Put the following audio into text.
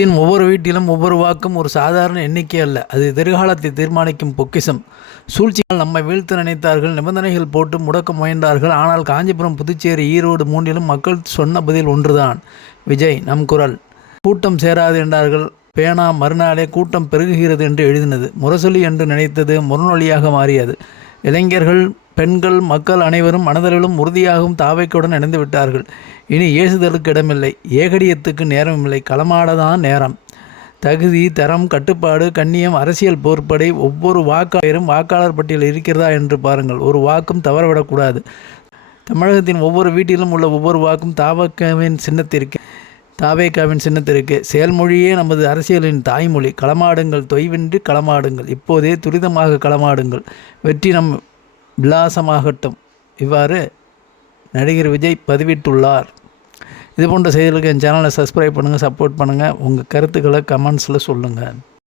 தமிழகத்தின் ஒவ்வொரு வீட்டிலும் ஒவ்வொரு வாக்கும் ஒரு சாதாரண எண்ணிக்கை அல்ல. அது எதிர்காலத்தை தீர்மானிக்கும் பொக்கிஷம். சூழ்ச்சியால் நம்மை வீழ்த்து நினைத்தார்கள் நிபந்தனைகள் போட்டு முடக்க முயன்றார்கள். ஆனால் காஞ்சிபுரம் புதுச்சேரி ஈரோடு மூன்றிலும் மக்கள் சொன்ன பதில் ஒன்றுதான். விஜய் நம் குரல். கூட்டம் சேராது என்றார்கள். பேனா மறுநாளே கூட்டம் பெருகுகிறது என்று எழுதினது. முரசொலி என்று நினைத்தது முரணொலியாக மாறியது. இளைஞர்கள் பெண்கள் மக்கள் அனைவரும் மனதளவிலும் உறுதியாகவும் தாவைக்குடன் இணைந்து விட்டார்கள். இனி ஏசுதலுக்கு இடமில்லை. ஏகடியத்துக்கு நேரமில்லை. களமாடதான் நேரம். தகுதி தரம் கட்டுப்பாடு கண்ணியம் அரசியல் பொறுப்படை ஒவ்வொரு வாக்காளரும் வாக்காளர் பட்டியலில் இருக்கிறதா என்று பாருங்கள். ஒரு வாக்கும் தவறவிடக்கூடாது. தமிழகத்தின் ஒவ்வொரு வீட்டிலும் உள்ள ஒவ்வொரு வாக்கும் தாவக்காவின் சின்னத்திற்கு தாவேக்காவின் சின்னத்திற்கு. செயல்மொழியே நமது அரசியலின் தாய்மொழி. களமாடுங்கள் தொய்வின்றி களமாடுங்கள். இப்போதே துரிதமாக களமாடுங்கள். வெற்றி நம் விலாசமாகட்டும். இவ்வாறு நடிகர் விஜய் பதிவிட்டுள்ளார். இது போன்ற செய்திகளுக்கு என் சேனலை சப்ஸ்கிரைப் பண்ணுங்கள் சப்போர்ட் பண்ணுங்கள் உங்கள் கருத்துக்களை கமெண்ட்ஸில் சொல்லுங்கள்